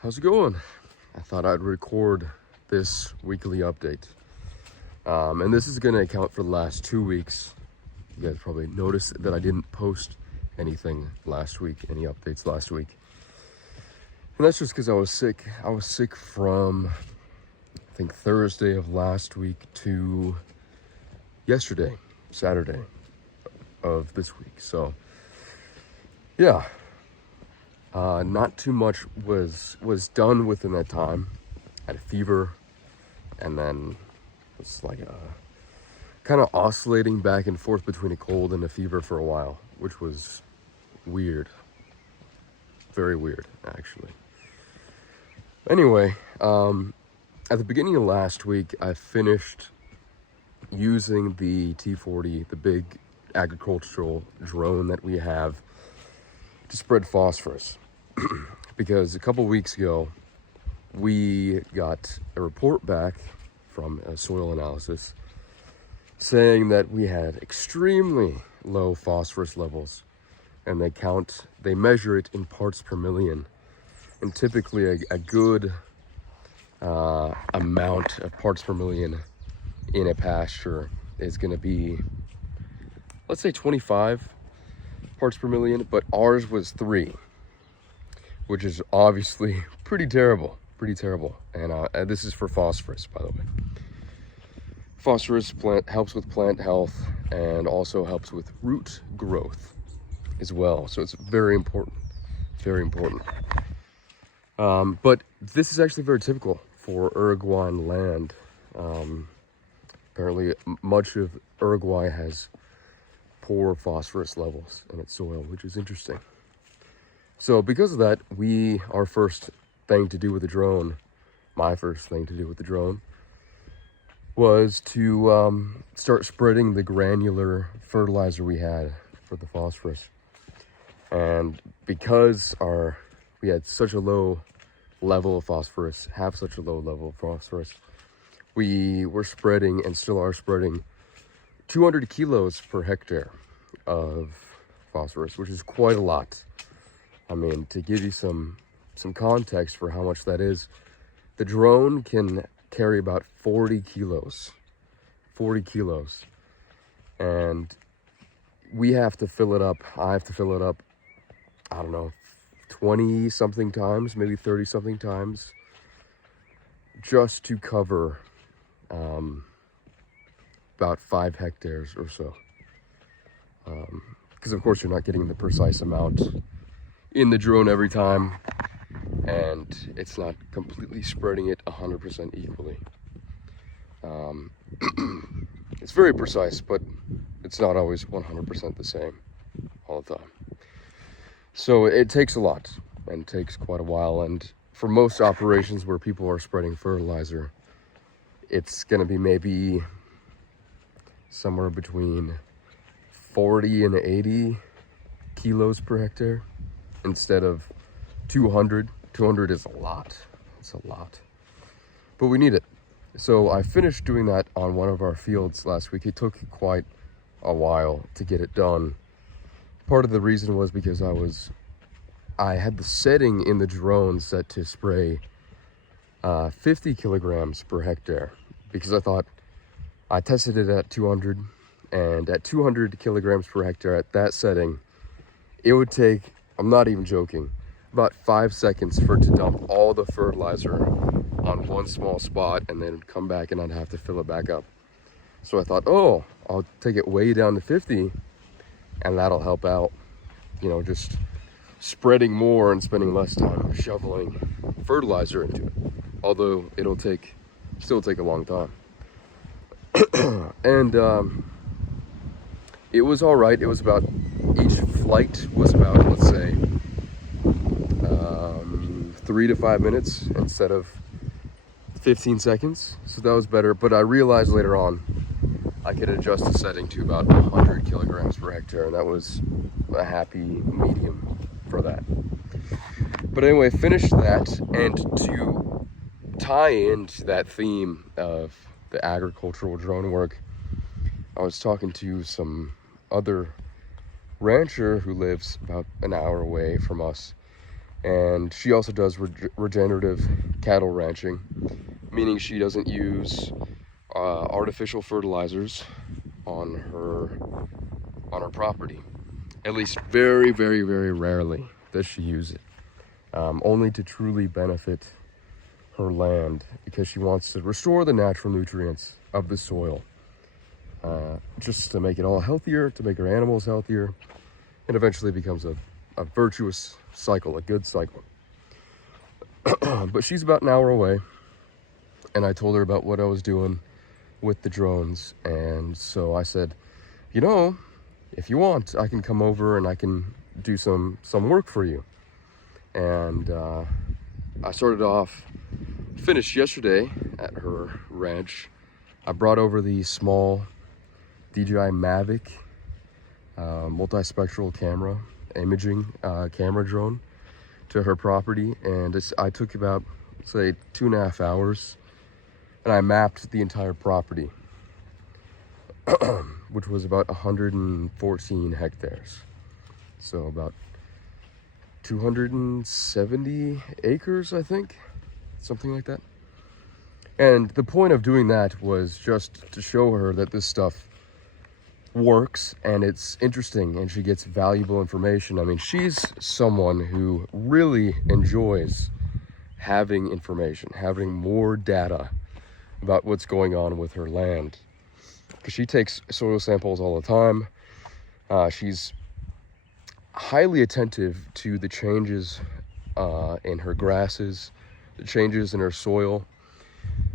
How's it going? I thought I'd record this weekly update. And this is going to account for the last 2 weeks. You guys probably noticed that I didn't post anything last week, any updates last week. And that's just because I was sick. I was sick from, I think, Thursday of last week to yesterday, Saturday of this week. So, yeah. Not too much was done within that time. I had a fever, and then was like kind of oscillating back and forth between a cold and a fever for a while, which was weird. Very weird, actually. Anyway, at the beginning of last week, I finished using the T40, the big agricultural drone that we have, to spread phosphorus. Because a couple weeks ago, we got a report back from a soil analysis saying that we had extremely low phosphorus levels, and they measure it in parts per million. And typically a good amount of parts per million in a pasture is going to be, let's say 25 parts per million, but ours was 3, which is obviously pretty terrible. And this is for phosphorus, by the way. Phosphorus helps with plant health and also helps with root growth as well. So it's very important. But this is actually very typical for Uruguayan land. Apparently, much of Uruguay has poor phosphorus levels in its soil, which is interesting. So because of that, our first thing to do with the drone, my first thing to do with the drone, was to start spreading the granular fertilizer we had for the phosphorus. And because we had such a low level of phosphorus, we were spreading, and still are spreading, 200 kilos per hectare of phosphorus, which is quite a lot. I mean, to give you some context for how much that is, the drone can carry about 40 kilos. And we have to fill it up. I have to fill it up, I don't know, 20 something times, maybe 30 something times, just to cover about 5 hectares or so. Because of course you're not getting the precise amount in the drone every time, and it's not completely spreading it 100% equally. It's very precise, but it's not always 100% the same all the time. So it takes a lot, and takes quite a while, and for most operations where people are spreading fertilizer, it's going to be maybe somewhere between 40 and 80 kilos per hectare instead of 200. 200 is a lot. It's a lot. But we need it. So I finished doing that on one of our fields last week. It took quite a while to get it done. Part of the reason was because I had the setting in the drone set to spray 50 kilograms per hectare, because I tested it at 200, and at 200 kilograms per hectare at that setting, it would take, I'm not even joking, about 5 seconds for it to dump all the fertilizer on one small spot, and then come back and I'd have to fill it back up. So I thought, I'll take it way down to 50, and that'll help out, just spreading more and spending less time shoveling fertilizer into it. Although it'll still take a long time. And it was all right. It was about, each flight was about, let's say, 3 to 5 minutes instead of 15 seconds. So that was better. But I realized later on I could adjust the setting to about 100 kilograms per hectare, and that was a happy medium for that. But anyway, finished that, and to tie into that theme of the agricultural drone work, I was talking to some other rancher who lives about an hour away from us, And she also does regenerative cattle ranching, meaning she doesn't use artificial fertilizers on her property. At least very, very, very rarely does she use it. Only to truly benefit her land, because she wants to restore the natural nutrients of the soil, just to make it all healthier, to make her animals healthier, and eventually becomes a virtuous cycle, a good cycle. But she's about an hour away, and I told her about what I was doing with the drones, and so I said, you know, if you want, I can come over and I can do some work for you. And I started off, finished yesterday at her ranch. I brought over the small DJI Mavic multispectral camera, imaging camera drone to her property, and I took about, say, 2.5 hours, and I mapped the entire property, which was about 114 hectares, so about 270 acres, I think, something like that. And the point of doing that was just to show her that this stuff works and it's interesting and she gets valuable information. I mean, she's someone who really enjoys having information, having more data about what's going on with her land, because she takes soil samples all the time. She's highly attentive to the changes in her grasses, the changes in her soil.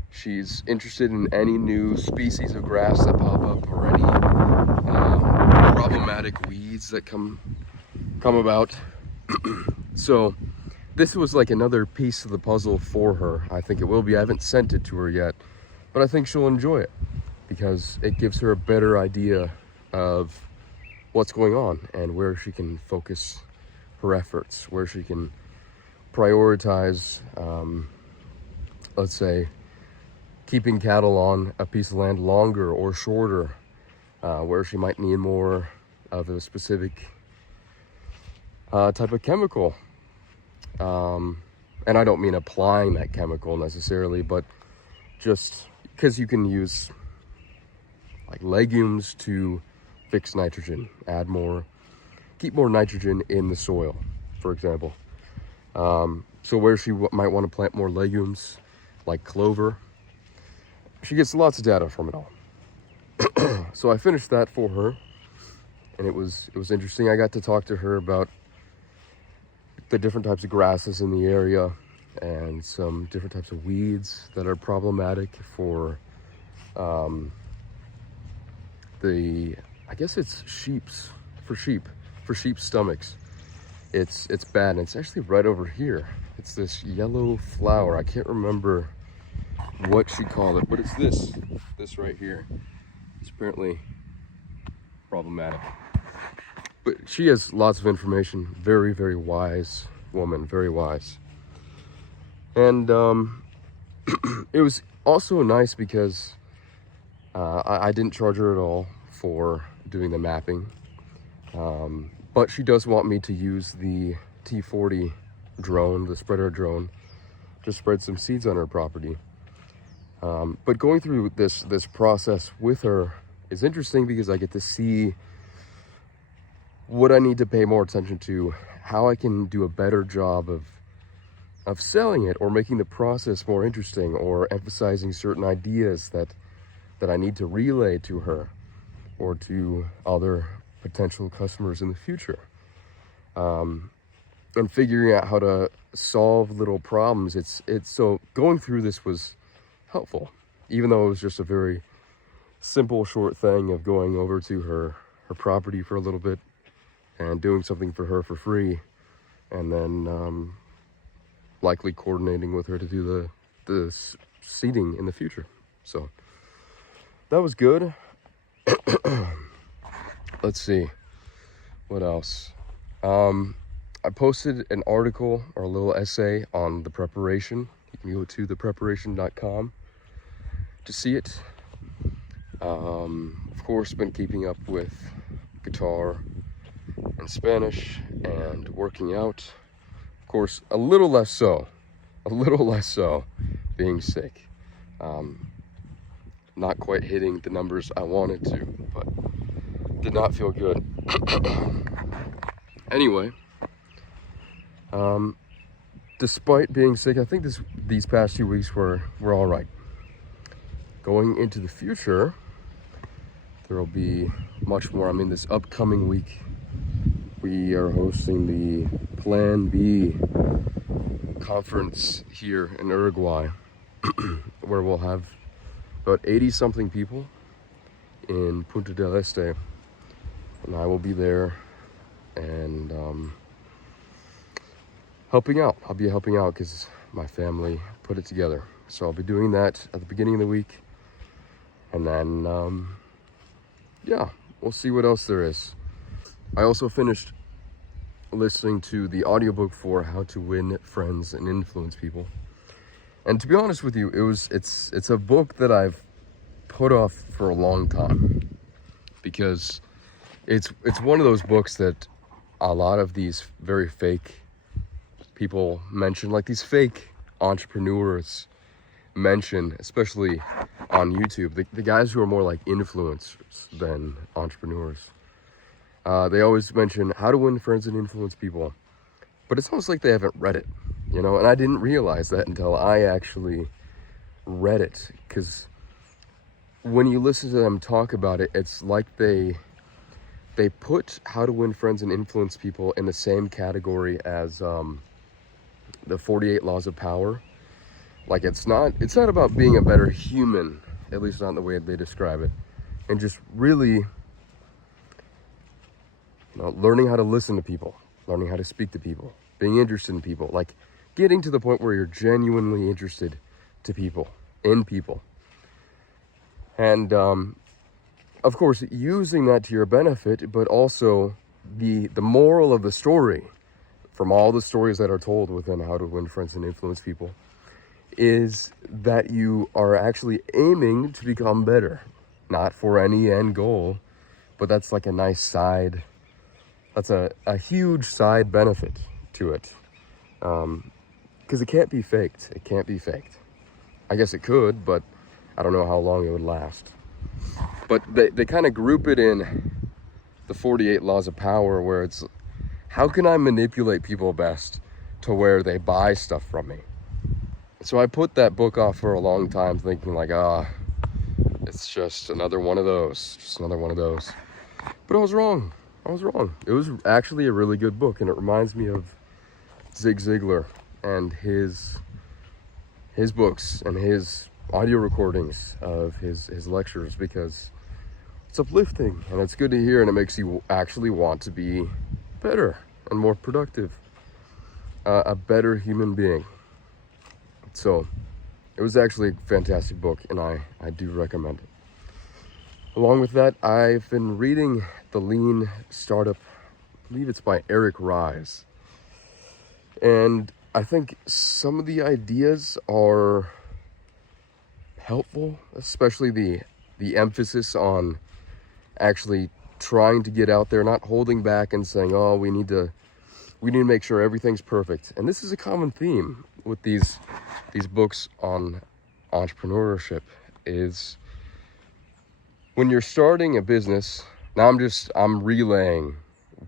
She's interested in any new species of grass that pop up, or any problematic weeds that come about. So this was like another piece of the puzzle for her. I think it will be. I haven't sent it to her yet, but I think she'll enjoy it, because it gives her a better idea of what's going on and where she can focus her efforts, where she can prioritize, let's say, keeping cattle on a piece of land longer or shorter, where she might need more of a specific type of chemical. And I don't mean applying that chemical necessarily, but just because you can use like legumes to fix nitrogen, add more, keep more nitrogen in the soil, for example. So where she might want to plant more legumes, like clover, she gets lots of data from it all. So I finished that for her, and it was interesting. I got to talk to her about the different types of grasses in the area and some different types of weeds that are problematic for I guess it's sheep's stomachs. It's bad, and it's actually right over here. It's this yellow flower. I can't remember what she called it, but it's this right here. It's apparently problematic. But she has lots of information. Very, very wise woman, very wise. And it was also nice because I didn't charge her at all for doing the mapping. But she does want me to use the T40 drone, the spreader drone, to spread some seeds on her property. But going through this process with her is interesting, because I get to see what I need to pay more attention to, how I can do a better job of selling it, or making the process more interesting, or emphasizing certain ideas that I need to relay to her or to other potential customers in the future. And figuring out how to solve little problems. It's so going through this was helpful, even though it was just a very simple, short thing of going over to her property for a little bit and doing something for her for free, and then likely coordinating with her to do the seeding in the future. So that was good. Let's see, what else? I posted an article or a little essay on the preparation. You can go to thepreparation.com to see it. Of course, been keeping up with guitar and Spanish and working out. Of course, a little less so being sick. Not quite hitting the numbers I wanted to, but did not feel good. Anyway, despite being sick, I think these past 2 weeks were all right. Going into the future, there will be much more. I mean, this upcoming week, we are hosting the Plan B conference here in Uruguay, where we'll have about 80-something people in Punta del Este, and I will be there and helping out. I'll be helping out because my family put it together. So I'll be doing that at the beginning of the week, and then yeah, we'll see what else there is. I also finished listening to the audiobook for How to Win Friends and Influence People. And to be honest with you, it's a book that I've put off for a long time, because it's one of those books that a lot of these very fake people mention, like these fake entrepreneurs mention, especially on YouTube, the guys who are more like influencers than entrepreneurs. They always mention How to Win Friends and Influence People, but it's almost like they haven't read it, you know, and I didn't realize that until I actually read it, because when you listen to them talk about it, it's like they put How to Win Friends and Influence People in the same category as the 48 Laws of Power. Like it's not about being a better human, at least not in the way they describe it, and just really, learning how to listen to people, learning how to speak to people, being interested in people, like getting to the point where you're genuinely interested in people. And of course, using that to your benefit, but also the moral of the story from all the stories that are told within How to Win Friends and Influence People is that you are actually aiming to become better, not for any end goal, but that's like a nice side. That's a huge side benefit to it, because it can't be faked. It can't be faked. I guess it could, but I don't know how long it would last. But they kind of group it in the 48 Laws of Power, where it's, how can I manipulate people best to where they buy stuff from me? So I put that book off for a long time, thinking like, it's just another one of those, But I was wrong. It was actually a really good book, and it reminds me of Zig Ziglar and his books and his audio recordings of his lectures, because it's uplifting and it's good to hear, and it makes you actually want to be better and more productive, a better human being. So it was actually a fantastic book, and I do recommend it. Along with that, I've been reading The Lean Startup. I believe it's by Eric Ries. And I think some of the ideas are helpful, especially the emphasis on actually trying to get out there, not holding back and saying, we need to make sure everything's perfect. And this is a common theme with these books on entrepreneurship, is when you're starting a business. Now I'm relaying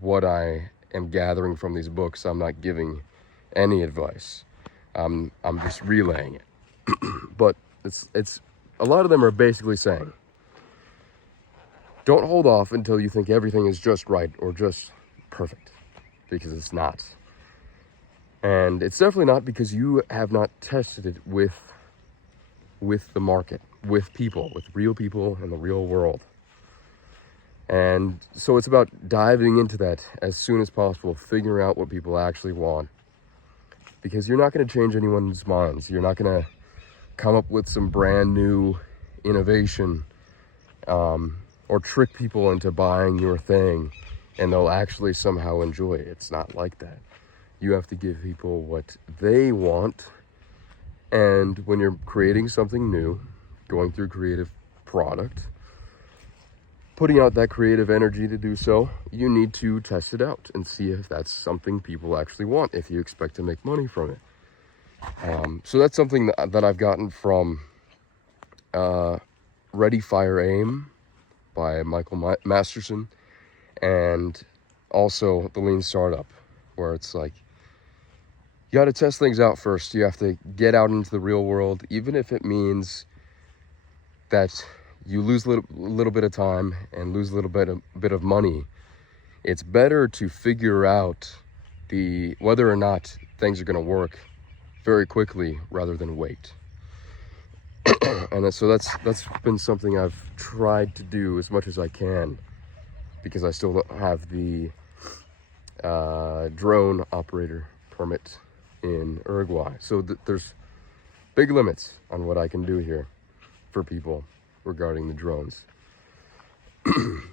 what I am gathering from these books. I'm not giving any advice. I'm just relaying it. But it's a lot of them are basically saying, don't hold off until you think everything is just right or just perfect, because it's not. And it's definitely not, because you have not tested it with the market, with people, with real people in the real world. And so it's about diving into that as soon as possible, figuring out what people actually want, because you're not going to change anyone's minds. You're not going to come up with some brand new innovation, or trick people into buying your thing and they'll actually somehow enjoy it. It's not like that. You have to give people what they want. And when you're creating something new, going through creative product, putting out that creative energy to do so, you need to test it out and see if that's something people actually want, if you expect to make money from it. So that's something that I've gotten from Ready, Fire, Aim by Michael Masterson, and also the Lean Startup, where it's like, you got to test things out first. You have to get out into the real world, even if it means that you lose a little bit of time and lose a little bit of money. It's better to figure out whether or not things are going to work very quickly rather than wait. And so that's been something I've tried to do as much as I can, because I still don't have the drone operator permit in Uruguay. So there's big limits on what I can do here for people regarding the drones.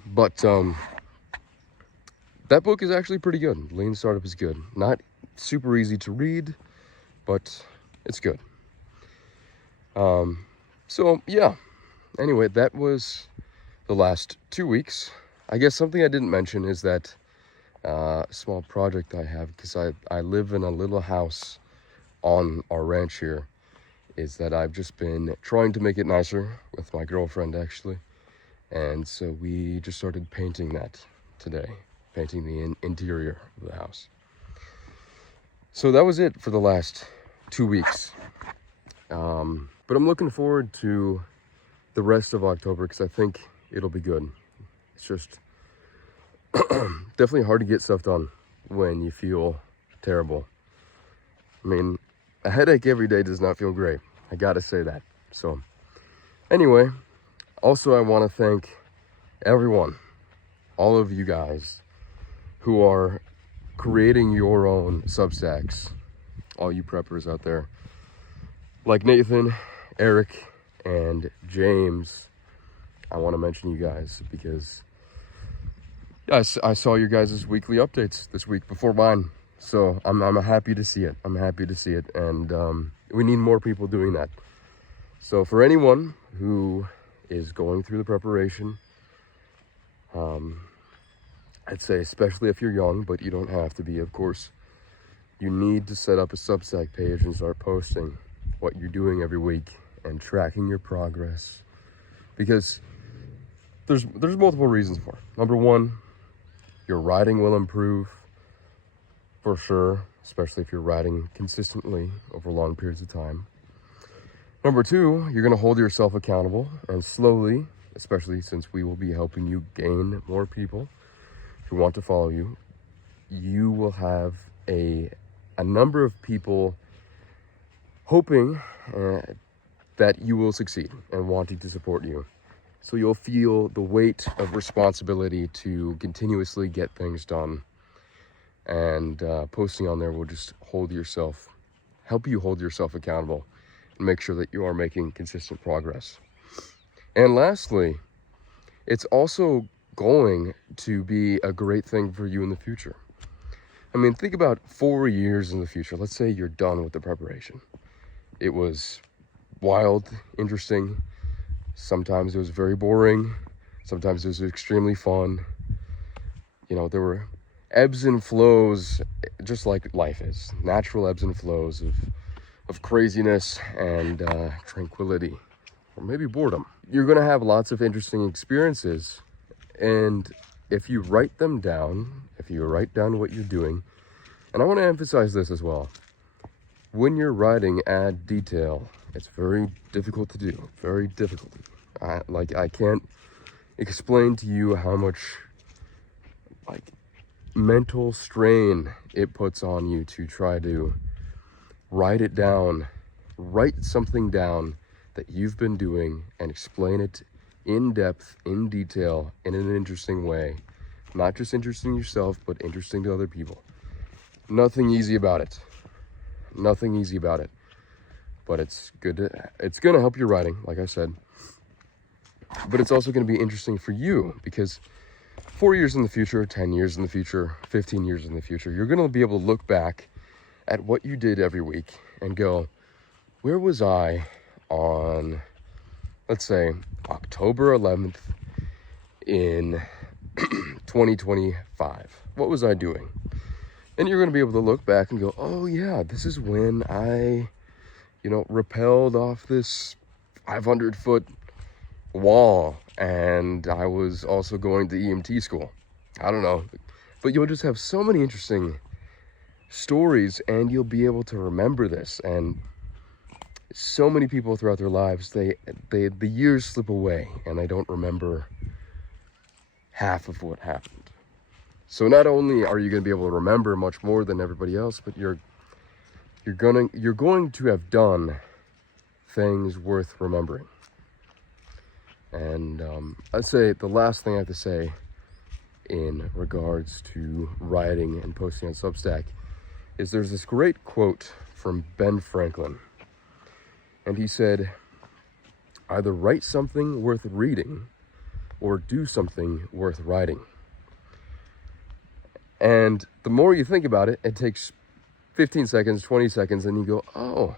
But that book is actually pretty good. Lean Startup is good. Not super easy to read, but it's good. So yeah, anyway, that was the last 2 weeks. I guess something I didn't mention is that small project I have, because I live in a little house on our ranch here, is that I've just been trying to make it nicer with my girlfriend, actually. And so we just started painting that today, painting the interior of the house. So that was it for the last 2 weeks. But I'm looking forward to the rest of October, because I think it'll be good. It's just definitely hard to get stuff done when you feel terrible. I mean, a headache every day does not feel great. I gotta say that. So anyway, also I want to thank everyone, all of you guys who are creating your own Substacks, all you preppers out there, like Nathan, Eric, and James. I want to mention you guys because I saw your guys' weekly updates this week before mine. So I'm happy to see it. I'm happy to see it. And we need more people doing that. So for anyone who is going through the preparation, I'd say, especially if you're young, but you don't have to be, of course, you need to set up a Substack page and start posting what you're doing every week and tracking your progress, because there's multiple reasons for it. Number one, your writing will improve for sure, especially if you're writing consistently over long periods of time. Number two, you're going to hold yourself accountable, and slowly, especially since we will be helping you gain more people who want to follow you, you will have a number of people hoping that you will succeed and wanting to support you. So you'll feel the weight of responsibility to continuously get things done. And posting on there will just help you hold yourself accountable and make sure that you are making consistent progress. And lastly, it's also going to be a great thing for you in the future. I mean, think about 4 years in the future. Let's say you're done with the preparation. It was wild, interesting. Sometimes it was very boring. Sometimes it was extremely fun. You know, there were ebbs and flows, just like life is. Natural ebbs and flows of craziness and tranquility, or maybe boredom. You're going to have lots of interesting experiences. And if you write them down, if you write down what you're doing, and I want to emphasize this as well, when you're writing, add detail. It's very difficult to do, very difficult. I can't explain to you how much mental strain it puts on you to try to write it down, write something down that you've been doing and explain it in depth, in detail, in an interesting way. Not just interesting to yourself, but interesting to other people. Nothing easy about it. Nothing easy about it. But it's good. It's going to help your writing, like I said. But it's also going to be interesting for you, because 4 years in the future, 10 years in the future, 15 years in the future, you're going to be able to look back at what you did every week and go, where was I on, let's say, October 11th in 2025? What was I doing? And you're going to be able to look back and go, oh yeah, this is when I, rappelled off this 500-foot wall, and I was also going to EMT school. I don't know, but you'll just have so many interesting stories, and you'll be able to remember this. And so many people throughout their lives, the years slip away, and they don't remember half of what happened. So not only are you going to be able to remember much more than everybody else, but you're going to have done things worth remembering. And I'd say the last thing I have to say in regards to writing and posting on Substack is there's this great quote from Ben Franklin. And he said, either write something worth reading or do something worth writing. And the more you think about it, it takes 15 seconds, 20 seconds, and you go, oh,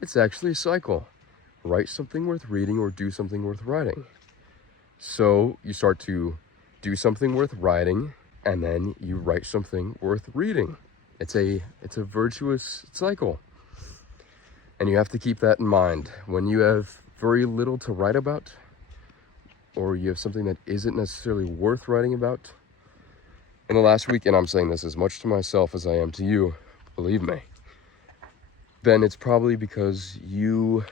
it's actually a cycle. Write something worth reading or do something worth writing. So you start to do something worth writing, and then you write something worth reading. It's a virtuous cycle. And you have to keep that in mind. When you have very little to write about, or you have something that isn't necessarily worth writing about, in the last week, and I'm saying this as much to myself as I am to you, believe me, then it's probably because you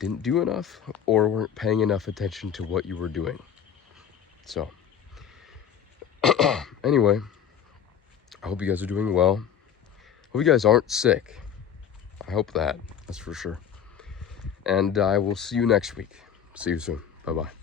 didn't do enough or weren't paying enough attention to what you were doing. So, anyway, I hope you guys are doing well. Hope you guys aren't sick. I hope that's for sure. And I will see you next week. See you soon. Bye-bye.